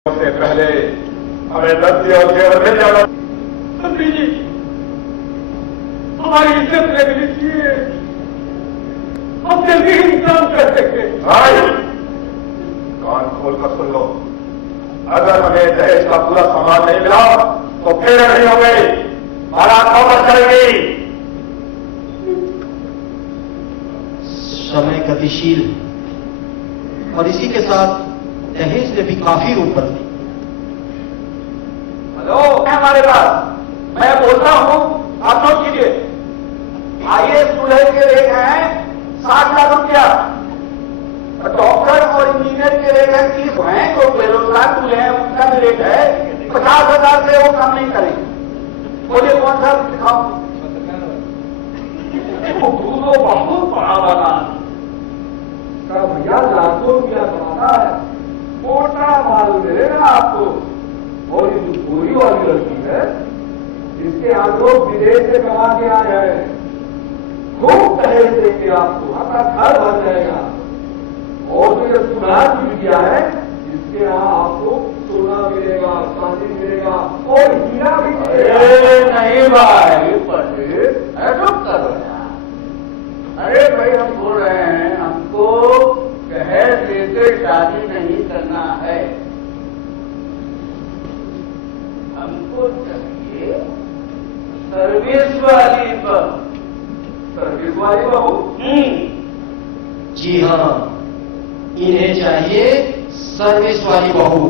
से पहले हमें लड़की और जेवर मिल जाना। मंत्री जी, हमारी इज्जत लगनी चाहिए, हम जल्दी इंतजाम कर देंगे। कान खोलकर सुन लो, अगर हमें दहेज का पूरा सामान नहीं मिला तो फिर नहीं हो गई, हालात वापस करेंगी। समय गतिशील और इसी के साथ दहेज ने भी काफी रूप बदली। हेलो, हमारे पास मैं बोलता हूं, आप नोट कीजिए। आईएएस दूल्हे के रेट हैं 60 लाख रुपया, डॉक्टर और इंजीनियर के रेट है 30 हैं, जो बेरोजगार दूल्हे हैं उनका भी रेट है 50,000 से वो कम नहीं करेंगे। बोलिए कौन सा दिखाओ। दूधो बहुत बड़ा बना भैया, लाखों रुपया कमाता है, मोटा माल मिलेगा आपको। और ये जो पूरी वाली लड़की है, जिसके यहाँ लोग विदेश से कमा के आ जाए, खूब दहेज देंगे आपको, आपका घर बन जाएगा। और जो ये सुनार की बिटिया है, जिसके यहाँ आपको सोना मिलेगा, चांदी मिलेगा और हीरा भी मिलेगा। नहीं भाई, ऐसा कर रहे हैं। अरे भाई, हम बोल रहे हैं हमको दहेज देकर शादी नहीं करना है, हमको चाहिए सर्विस वाली बहू। सर्विस वाली बहू? जी हाँ, इन्हें चाहिए सर्विस वाली बहू।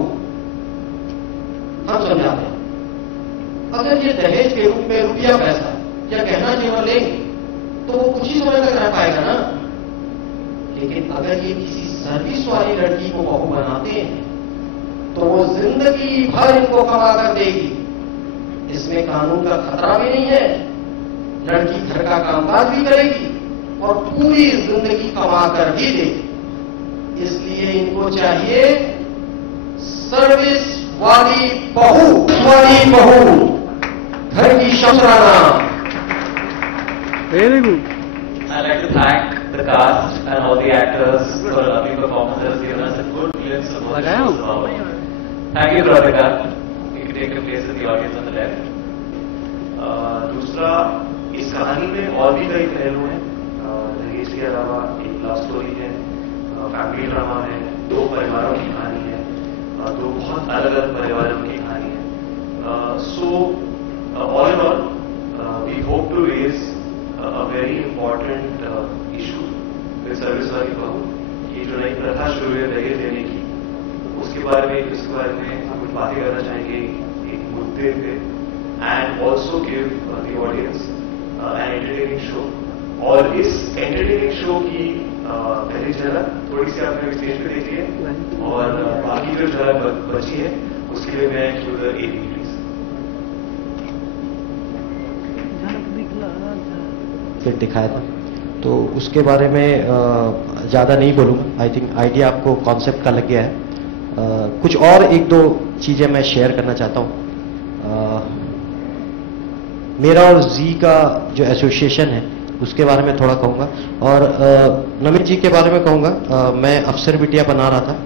हम समझाते हैं, अगर ये दहेज के रूप में रुपया पैसा या गहना जेवर लेंगे तो वो कुछ ही समय तक रह पाएगा ना। लेकिन अगर ये किसी सर्विस वाली लड़की को बहू बनाते हैं तो वो जिंदगी भर इनको कमा कर देगी। इसमें कानून का खतरा भी नहीं है, लड़की घर का कामकाज भी करेगी और पूरी जिंदगी कमा कर भी देगी। इसलिए इनको चाहिए सर्विस वाली बहू, घर की शमराना। Very good. I'd like to thank the cast and all the actors for a lovely performance. Has given us a good glimpse of what the show is about. Thank you, Radhika. You can take your place in the audience on the left. दूसरा, इस कहानी में और भी कई पहलू हैं। दहेज के अलावा एक लव स्टोरी है, फैमिली ड्रामा है, दो परिवारों की कहानी है, दो बहुत अलग अलग परिवारों की कहानी है। So all in all, we hope to raise a very important issue with service वाली बहू। ये जो नई प्रथा शुरू है दहेज देने की, उसके बारे में हम कुछ बातें करना चाहेंगे एक मुद्दे पे, and also give the audience an entertaining show. और इस एंटरटेनिंग शो की पहली झलक थोड़ी सी आपने स्टेज पे देखी है, और बाकी जो झलक बची है उसके लिए मैं थ्रू द एबी फिर दिखाया था, तो उसके बारे में ज़्यादा नहीं बोलूँगा। आई थिंक आइडिया आपको कॉन्सेप्ट का लग गया है। कुछ और एक दो चीज़ें मैं शेयर करना चाहता हूँ। मेरा और जी का जो एसोसिएशन है उसके बारे में थोड़ा कहूँगा, और नमित जी के बारे में कहूँगा। मैं अफसर बिटिया बना रहा था,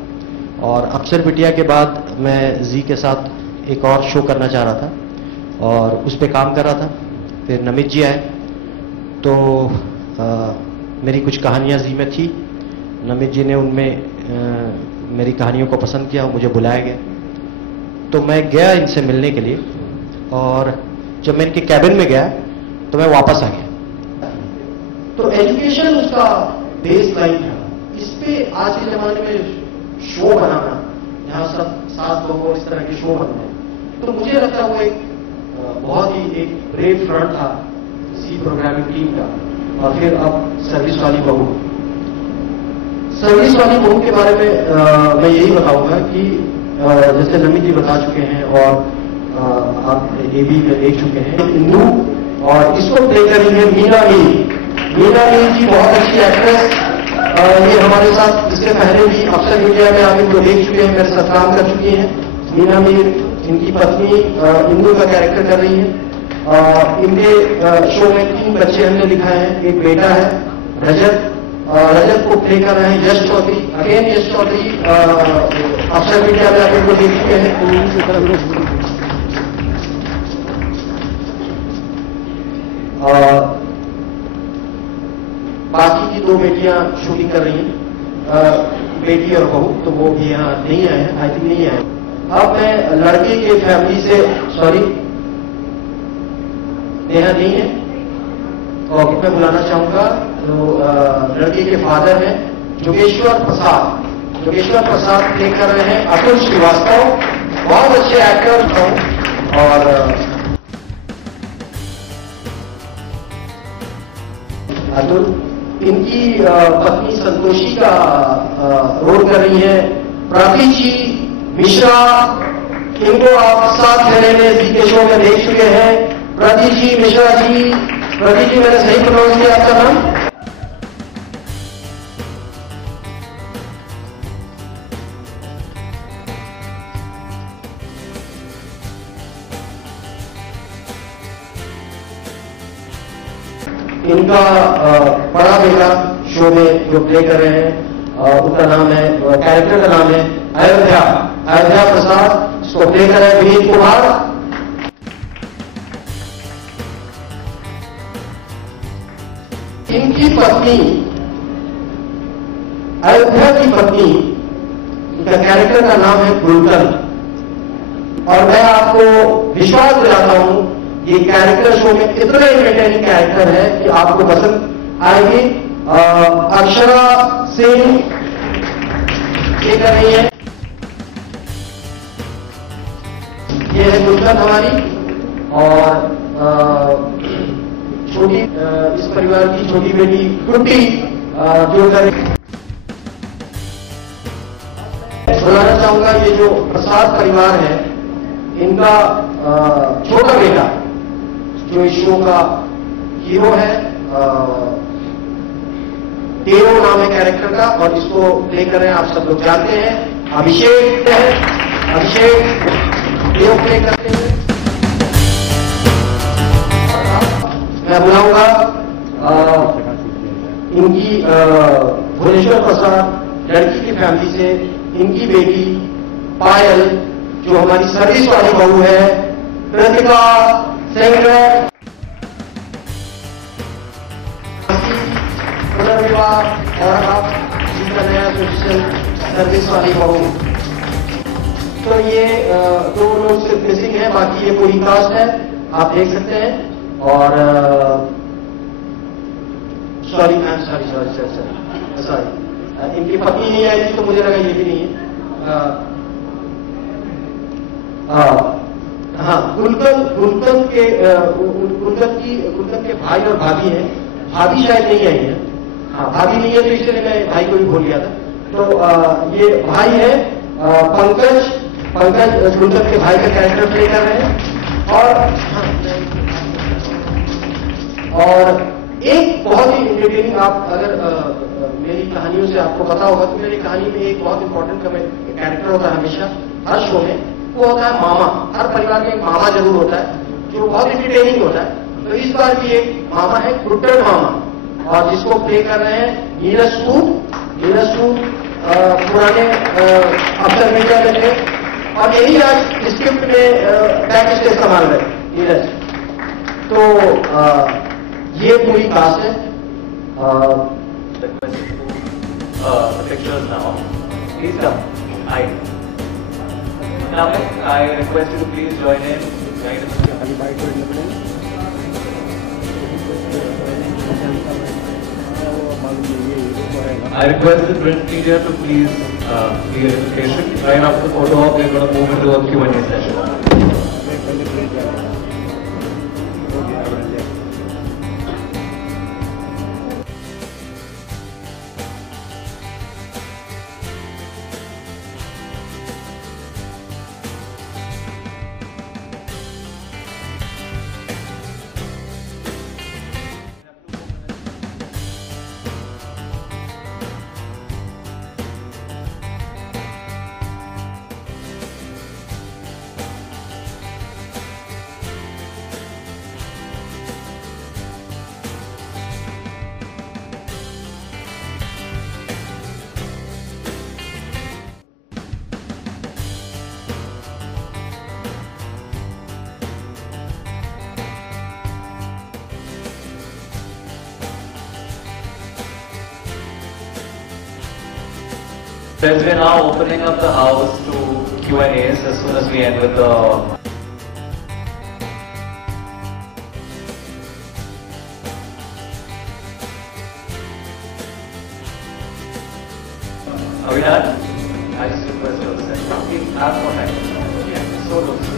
और अफसर बिटिया के बाद मैं जी के साथ एक और शो करना चाह रहा था और उस पर काम कर रहा था। फिर नमित जी आए तो मेरी कुछ कहानियाँ जी में थी, नमित जी ने उनमें मेरी कहानियों को पसंद किया, मुझे बुलाया गया। तो मैं गया इनसे मिलने के लिए, और जब मैं इनके कैबिन में गया तो मैं वापस आ गया। तो एजुकेशन उसका बेस लाइन था। इस पे आज के ज़माने में शो बनाना, जहाँ सब साथ लोगों इस तरह के शो बनते हैं, तो मुझे लगता है वो एक बहुत ही एक ब्रेव फ्रंट था इसी प्रोग्रामिंग टीम का। और फिर अब सर्विस वाली बहू के बारे में मैं यही बताऊंगा कि जैसे नमित जी बता चुके हैं और आप एबी में देख चुके हैं, इंदू, और इसको प्ले करी है मीना मीर जी, बहुत अच्छी एक्ट्रेस। ये हमारे साथ इससे पहले भी अफसर बिटिया में आप इनको देख चुके हैं, मेरे साथ काम कर चुकी हैं। मीना मीर इनकी पत्नी इंदू का कैरेक्टर कर रही है। इनके शो में 3 बच्चे हमने दिखाए हैं, एक बेटा है रजत रजत को प्ले कर रहे हैं यश चौधरी। अगेन यश चौधरी अफसर मीडिया में आप इनको देख चुके हैं। बाकी की दो बेटियां शूटिंग कर रही हैं, बेटी और बहू, तो वो भी यहाँ नहीं आए हैं, आई थिंक नहीं आए। अब मैं लड़के के फैमिली से, सॉरी नेहा नहीं है, और मैं बुलाना चाहूंगा तो लड़के के फादर हैं जोगेश्वर प्रसाद। जोगेश्वर प्रसाद प्ले कर रहे हैं अतुल श्रीवास्तव, बहुत अच्छे एक्टर हैं। और अतुल, इनकी पत्नी संतोषी का रोल कर रही है प्रतीजी मिश्रा। इनको आप साथ फेरे में जी के शो में देख चुके हैं। प्रतीजी मिश्रा जी, प्रतीजी मैंने सही प्रोनाउंस किया आपका नाम? इनका बड़ा बेटा शो में जो प्ले कर रहे हैं उनका नाम है, कैरेक्टर का नाम है अयोध्या। अयोध्या प्रसाद इसको प्ले कर रहे हैं विनीत कुमार। इनकी पत्नी, अयोध्या की पत्नी, इनका कैरेक्टर का नाम है गुलकन। और मैं आपको विश्वास दिलाता हूं ये कैरेक्टर शो में इतने एंटरटेनिंग कैरेक्टर है कि आपको पसंद आएगी। अक्षरा सिंह ये कर रही है, ये है गुलकन हमारी। और छोटी इस परिवार की छोटी बेटी कुट्टी जो कर रही। बुलाना चाहूंगा ये जो प्रसाद परिवार है, इनका छोटा बेटा जो इस शो का हीरो है, देव नाम है कैरेक्टर का, और इसको प्ले कर रहे हैं आप सब लोग जानते हैं अभिषेक है। अभिषेक देव प्ले करते हैं। मैं बुलाऊंगा इनकी भुवनेश्वर प्रसाद लड़की की फैमिली से, इनकी बेटी पायल जो हमारी सर्विस वाली बहू है, कृतिका सिंह, पुनर्विवाह और आप जिनका नया पोजिशन सर्विस वाली बहू। तो ये दो लोग सिर्फ मिसिंग है, बाकी ये पूरी कास्ट है, आप देख सकते हैं। और सॉरी मैम, सॉरी इनकी पत्नी नहीं आई थी तो मुझे लगा ये भी नहीं है। हाँ, गुलकन के भाई और भाभी हैं। भाभी शायद नहीं आई है, हाँ भाभी नहीं है, तो इसलिए मैं भाई को भी भूल गया था। तो ये भाई है पंकज गुलकन के भाई का कैरेक्टर प्ले कर रहे हैं। और एक बहुत ही इंटरटेनिंग, आप अगर मेरी कहानियों से आपको पता होगा तो मेरी कहानी में एक बहुत इंपॉर्टेंट कैरेक्टर होता है हमेशा हर शो में, वो होता है मामा। हर परिवार में एक मामा जरूर होता है जो बहुत इंटरटेनिंग होता है। तो इस बार भी एक मामा है कुट्टन मामा, और जिसको प्ले कर रहे हैं नीरज सूद पुराने अफसर मीडिया में थे, और यही आज स्क्रिप्ट में बैक स्टेज संभाल रहे नीरज। तो ये पूरी कास्ट है। Pictures now. Please come. Hi. Now, I request you to please join in. I request the print media to please be patient. Right after the photo op, we're going to move into a Q&A session. Friends, we are now opening up the house to Q&As as soon as we end with the... Are we done? I just request you to set. We have more time. Yeah, so looks.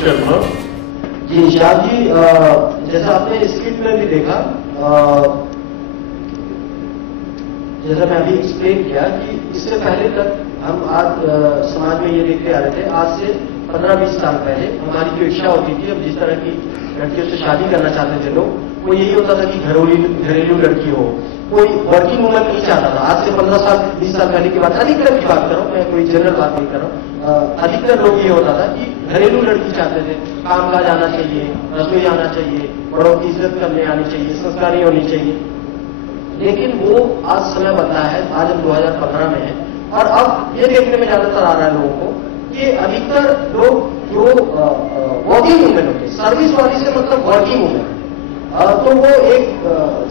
Sharma ji Shah ji, जैसा आपने script में भी देखा, जैसा मैं अभी explain किया कि इससे पहले तक हम आज समाज में ये देखते आ रहे थे, आज से 15-20 साल पहले हमारी जो इच्छा होती थी, अब जिस तरह की लड़कियों से शादी करना चाहते थे लोग, वो यही होता था कि घरेलू लड़की हो, कोई वर्किंग वूमन नहीं चाहता था। आज से 15 साल 20 साल पहले की बात, अधिकतर की बात कर रहा हूँ मैं, कोई जनरल बात नहीं कर रहा हूँ। अधिकतर लोग ये होता था कि घरेलू लड़की चाहते थे, काम काज आना चाहिए, रसोई आना चाहिए, बड़ों की इज्जत करने आनी चाहिए, संस्कारी होनी चाहिए। लेकिन वो आज समय बदला है, आज हम 2015 में हैं, और अब ये देखने में ज्यादातर आ रहा है लोगों को कि अधिकतर लोग जो वर्किंग वूमेन होते, सर्विस वाली से मतलब वर्किंग वूमेन, तो वो एक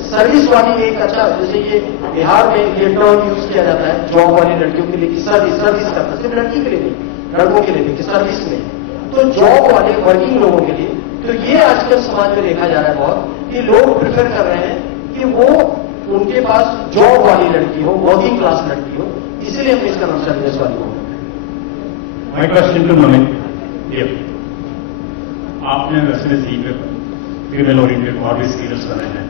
सर्विस वाली एक, अच्छा जैसे ये बिहार में ये टर्म यूज किया जाता है जॉब वाली लड़कियों के लिए कि सर्विस करता, सिर्फ लड़की के लिए नहीं, लड़कों के लिए भी कि सर्विस में, तो जॉब वाले वर्किंग लोगों के लिए। तो ये आजकल समाज में देखा जा रहा है बहुत कि लोग प्रेफर कर रहे हैं कि वो उनके पास जॉब वाली लड़की हो, वर्किंग क्लास लड़की हो, इसीलिए हम इसका नाम सर्विस वाली हो। माय क्वेश्चन टू नमित, आपने वैसे फीमेल ओरिएंटेड और भी सीरियल्स बनाए हैं,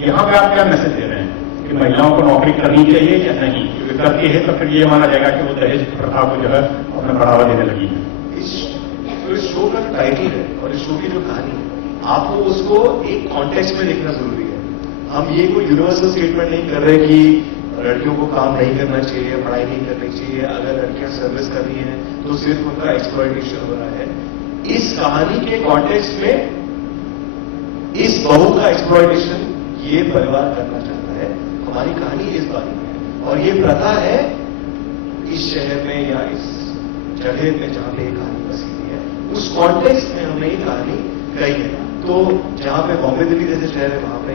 यहाँ पे आप क्या मैसेज दे रहे हैं कि महिलाओं को नौकरी करनी चाहिए या नहीं? क्योंकि करती है तो फिर ये माना जाएगा कि वो दहेज प्रथा को जो है अपना बढ़ावा देने लगी है। इस शो का टाइटल है और इस शो की जो कहानी है, आपको उसको एक कॉन्टेक्स्ट में देखना जरूरी है। हम ये कोई यूनिवर्सल स्टेटमेंट नहीं कर रहे कि लड़कियों को काम नहीं करना चाहिए, पढ़ाई नहीं करनी चाहिए, अगर लड़कियां सर्विस कर रही हैं तो सिर्फ उनका एक्सप्लॉयटेशन हो रहा है। इस कहानी के कॉन्टेक्स्ट में इस बहू का एक्सप्लॉयटेशन ये परिवार करना चाहता है। हमारी कहानी इस बारे में है और ये प्रथा है इस शहर में या इस जगह में जहां पे ये कहानी बसी हुई है, उस कॉन्टेक्स्ट में हमने ये कहानी कही है। तो जहां पे बॉम्बे दिल्ली जैसे शहर है वहां पे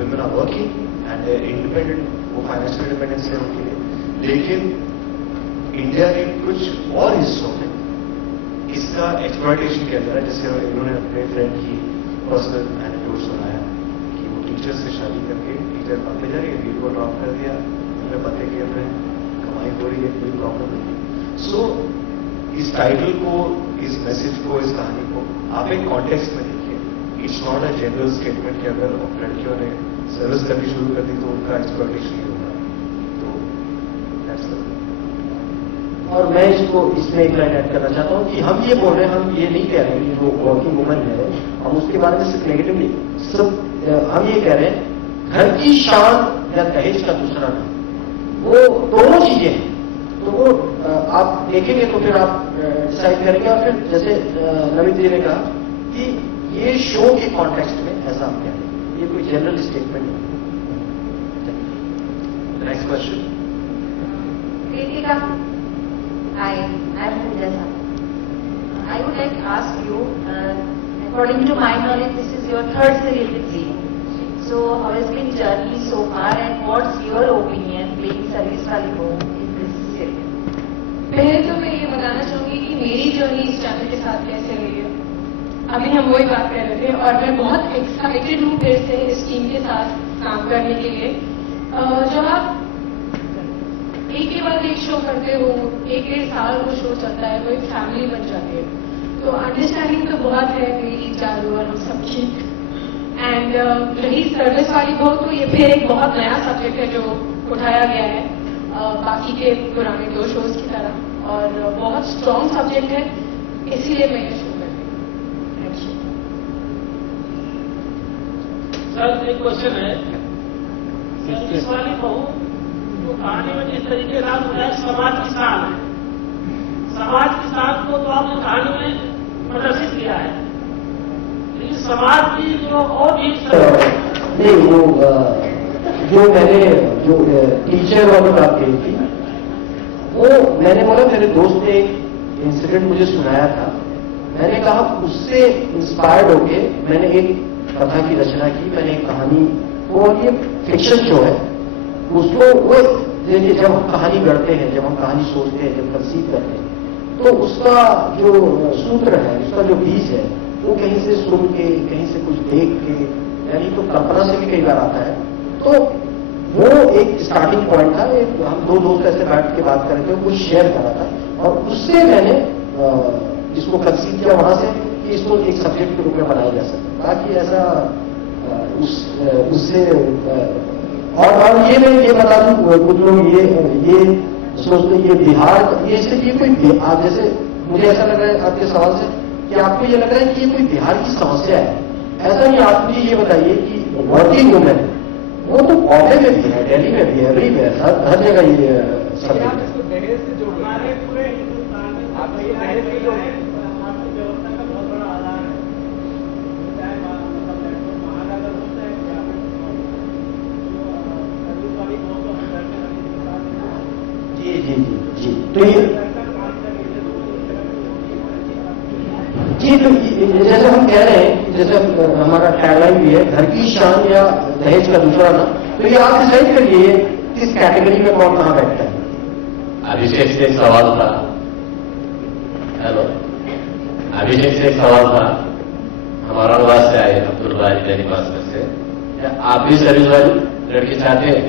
women are working and independent, वो फाइनेंशियल इंडिपेंडेंस है उनके लिए। लेकिन इंडिया के कुछ और हिस्सों में इसका एक्सप्लॉयटेशन किया जा रहा है, जैसे इन्होंने अपने फ्रेंड की पर्सनल एनेक्डोट सुनाया कि वो टीचर से शादी करके टीचर पढ़ने जा रही है, वीडियो को ड्रॉप कर दिया, उन्हें पते किए अपने कमाई हो रही है, कोई प्रॉब्लम नहीं। सो इस टाइटल को, इस मैसेज को, इस कहानी को आप एक कॉन्टेक्स्ट में देखिए। It's not a general statement कि अगर लड़कियों ने सर्विस करनी शुरू कर दी तो उनका एक्सप्लॉयटेशन ही होगा। तो दैट्स द। और मैं इसमें एक लाइन ऐड करना चाहता हूं कि हम ये बोल रहे हैं, हम ये नहीं कह रहे हैं कि जो वर्किंग वुमन है हम उसके बारे में सिर्फ नेगेटिव नहीं, सिर्फ हम ये कह रहे हैं घर की शान या दहेज का दूसरा नाम, वो दोनों चीजें हैं। तो वो आप देखेंगे तो फिर आप डिसाइड करेंगे। और फिर जैसे नमित जी ने कहा कि ये शो के कॉन्टेक्स्ट में ऐसा हम कह रहे हैं, ये कोई जनरल स्टेटमेंट नहीं। Next question. Hi, I am Pujasa. I would like to ask you, according to my knowledge, this is your third serial with Zee. So, how has been journey so far, and what's your opinion playing service वाली बहू in this serial? पहले तो मैं ये बताना चाहूंगी कि मेरी जर्नी इस चैनल के साथ कैसे रही है। अभी हम वही बात कर रहे थे और मैं बहुत एक्साइटेड हूँ फिर से इस टीम के साथ काम करने के लिए। जब आप एक के बाद एक शो करते हो, एक साल वो शो चलता है, वो एक फैमिली बन जाती है, तो अंडरस्टैंडिंग तो बहुत है मेरी, चालू और हम सबकी। एंड रही सर्विस वाली बहू, तो ये फिर एक बहुत नया सब्जेक्ट है जो उठाया गया है बाकी के पुराने 2 शोज की तरह, और बहुत स्ट्रॉन्ग सब्जेक्ट है, इसीलिए मैं ये शो कर रही हूँ। सर एक क्वेश्चन है, सर्विस वाली बहू तो कहानी में जिस तरीके का होता है समाज की शान है, समाज की शान को तो आपने कहानी में प्रदर्शित किया है, लेकिन समाज की जो और भी नहीं, वो जो मैंने जो टीचर वाली बात कही थी, वो मैंने बोला मेरे दोस्त ने एक इंसिडेंट मुझे सुनाया था। मैंने कहा उससे इंस्पायर्ड होके मैंने एक कथा की रचना की, मैंने एक कहानी, वो ये फिक्शन जो है उसको वो देखिए, जब हम कहानी गढ़ते हैं, जब हम कहानी सोचते हैं, जब कंसीव करते हैं, तो उसका जो सूत्र है, उसका जो बीज है, वो कहीं से सुन के, कहीं से कुछ देख के, यानी तो कल्पना से भी कई बार आता है। तो वो एक स्टार्टिंग पॉइंट था। हम दो दोस्त ऐसे बैठ के बात कर रहे थे, कुछ शेयर कर रहा था और उससे मैंने इसको कंसीव किया वहां से कि इसको एक सब्जेक्ट के रूप में बनाया जा सकता। बाकी ऐसा उससे और ये मैं ये बता दूं, कुछ लोग ये सोचते ये बिहार, ये कोई जैसे मुझे ऐसा लग रहा है आपके सवाल से कि आपको ये लग रहा है कि ये कोई बिहार की समस्या है। ऐसा नहीं, आप मुझे ये बताइए कि वर्किंग वुमेन वो तो बॉम्बे में भी है, दिल्ली में भी है, एवरीवेयर, हर जगह ये सब्जेक्ट है। दहेज से जो हमारे पूरे हिंदुस्तान में आप ये दहेज की जो है व्यवस्था का बहुत बड़ा आधार है, चाहे महानगर होता है या जी तो ये तो जैसे हम कह रहे हैं, जैसे हमारा टैगलाइन भी है घर की शान या दहेज का दूसरा नाम, तो ये आप डिसाइड करिए किस कैटेगरी में कौन कहां बैठता है। अभिषेक से एक सवाल था, हेलो, अभिषेक से एक सवाल था, हमारा अनुवाद से आए अब्दुल बारी दैनिक भास्कर से, क्या आप भी सर्विस वाली लड़की चाहते हैं?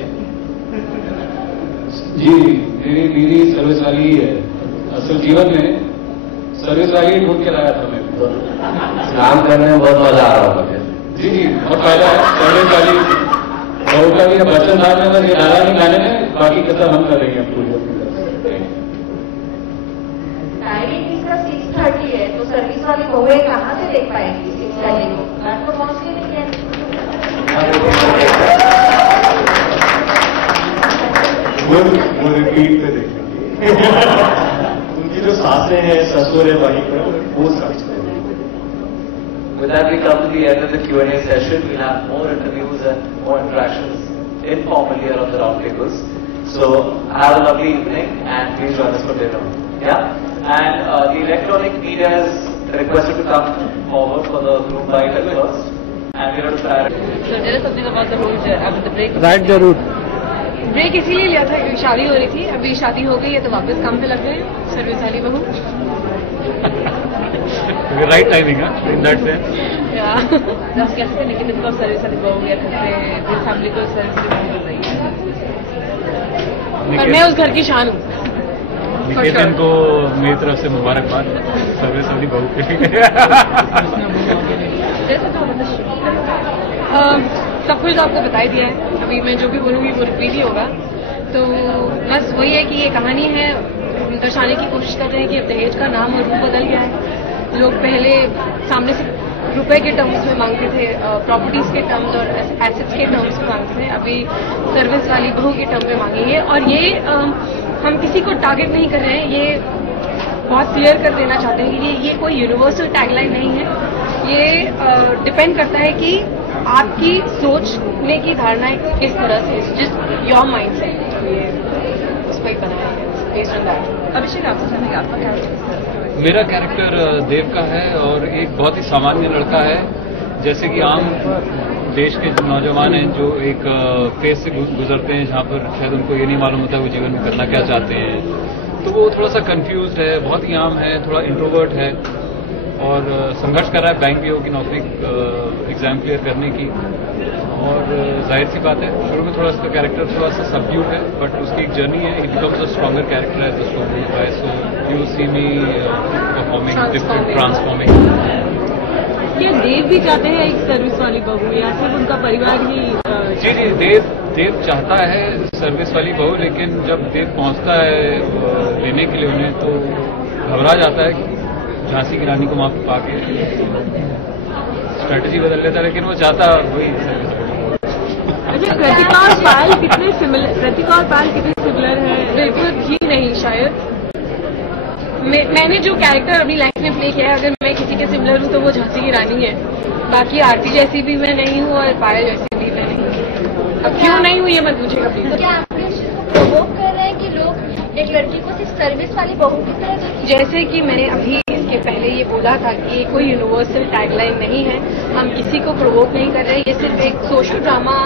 जी, मेरी सर्विस वाली ही है। असल जीवन में सर्विस वाली ही ढूंढ के लाया था मैं। काम करने में बहुत मजा आ रहा होगा। जी बहुत फायदा है सर्विस वाली बहू का भी। बर्तन साहब ने बस ये डाला नहीं खाने में, बाकी कसम हम करेंगे टाइमिंग इसका 6:30 है, तो सर्विस वाली बहुएं कहाँ से देख पाएंगी 6:30 को? रात को पहुंच के नहीं है। वो रिपीट पे देखेंगे उनकी जो सासें हैं, ससुर है, वहीं पर वो सर्च करेंगे। With that, we come to the end of the Q&A session. We'll have more interviews and more interactions informally around the round tables. So have a lovely evening and please join us for dinner. Yeah? And the electronic media is requested to come forward for the group bite at first. And we're going to try. So tell us something about the route after the break. Right the route. Break इसीलिए लिया था क्योंकि शादी हो रही थी, अभी शादी हो गई है तो वापस काम पे लग गए सर्विस वाली बहू। राइट टाइमिंग है इन दैट सेंस। दस कैसे करने की तुमको सर्विस वाली बहू या घर पे फैमिली को सर्विस वाली बहू चाहिए, पर मैं उस घर की शान हूँ। निकेतन को मेरी तरफ से मुबारकबाद सर्विस वाली बहू के लिए। सब कुछ आपको बता ही दिया है, अभी मैं जो भी बोलूंगी वो रिपीट ही होगा। तो बस वही है कि ये कहानी है, दर्शाने की कोशिश कर रहे हैं कि अब दहेज का नाम और रूप बदल गया है। लोग पहले सामने से रुपए के टर्म्स में मांगते थे, प्रॉपर्टीज के टर्म्स और एसेट्स के टर्म्स में मांगते थे, अभी सर्विस वाली बहू के टर्म में मांगेंगे। और ये हम किसी को टारगेट नहीं कर रहे हैं, ये बहुत क्लियर कर देना चाहते हैं कि ये कोई यूनिवर्सल टैगलाइन नहीं है। ये डिपेंड करता है कि आपकी सोचने की धारणाएं किस तरह से, जिस योर माइंड से उस पर ही बनाया है। अभिषेक आपसे जानेंगे आपका कैरेक्टर? मेरा कैरेक्टर देव का है और एक बहुत ही सामान्य लड़का है, जैसे कि आम देश के नौजवान हैं जो एक फेज से गुजरते हैं जहां पर शायद उनको ये नहीं मालूम होता वो जीवन में करना क्या चाहते हैं। तो वो थोड़ा सा कंफ्यूज है, बहुत ही आम है, थोड़ा इंट्रोवर्ट है और संघर्ष कर रहा है बैंक पीओ की नौकरी एग्जाम क्लियर करने की। और जाहिर सी बात है शुरू में थोड़ा इसका कैरेक्टर थोड़ा सा सबड्यूड है, बट उसकी एक जर्नी है, it becomes a stronger character as the story by. So you see me performing different, transforming. क्या देव भी चाहते हैं एक सर्विस वाली बहू या सिर्फ उनका परिवार ही? जी, देव चाहता है सर्विस वाली बहू, लेकिन जब देव पहुंचता है लेने के लिए उन्हें तो घबरा जाता है झांसी की रानी को वहां पे पाके, स्ट्रेटेजी बदल लेता है, लेकिन वो चाहता वही सर्विस। अच्छा, कृतिका और पायल कितने सिमिलर है? बिल्कुल भी नहीं शायद। मैंने जो कैरेक्टर अपनी लाइफ में प्ले किया है, अगर मैं किसी के सिमिलर हूँ तो वो झांसी की रानी है। बाकी आरती जैसी भी मैं नहीं हूँ और पायल जैसी भी मैं नहीं हूँ। अब क्यों नहीं हूँ ये मत पूछेगा प्लीज। क्या आप प्रोवोक कर रहे हैं कि लोग एक लड़की को सिर्फ सर्विस वाली बहू की तरह देखें? जैसे कि मैंने अभी इसके पहले ये बोला था कि ये कोई यूनिवर्सल टैगलाइन नहीं है, हम किसी को प्रोवोक नहीं कर रहे, ये सिर्फ एक सोशल ड्रामा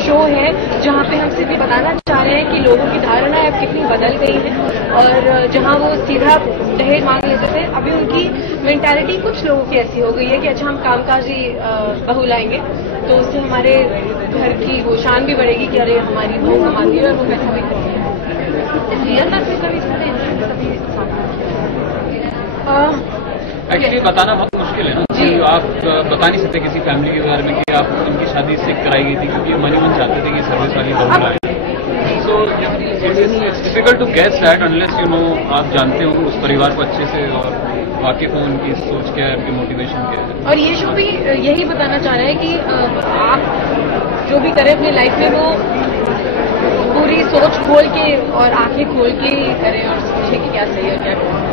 शो है जहाँ पे हम सिर्फ ये बताना चाह रहे हैं कि लोगों की धारणा अब कितनी बदल गई है और जहाँ वो सीधा दहेज मांग लेते थे अभी उनकी मेंटालिटी कुछ लोगों की ऐसी हो गई है कि अच्छा हम कामकाजी बहू लाएंगे तो उससे हमारे घर की वो शान भी बढ़ेगी कि अरे हमारी बहू कमाती है और वो पैसा भी करती है। रियल लाइफ में कभी एक्चुअली बताना बहुत मुश्किल है ना कि आप बता नहीं सकते किसी फैमिली के बारे में कि आप उनकी शादी इससे कराई गई थी क्योंकि मनी मन चाहते थे कि सर्विस वाली बहू लाए। So it's difficult to guess that unless you know आप जानते हो उस परिवार को अच्छे से और वाकिफ हो उनकी सोच क्या है, उनकी मोटिवेशन क्या है। और ये शो भी यही बताना चाह रहा है कि आप जो भी करें अपनी लाइफ में वो पूरी सोच खोल के और आंखें खोल के करें और सोचें कि क्या सही है और क्या गलत।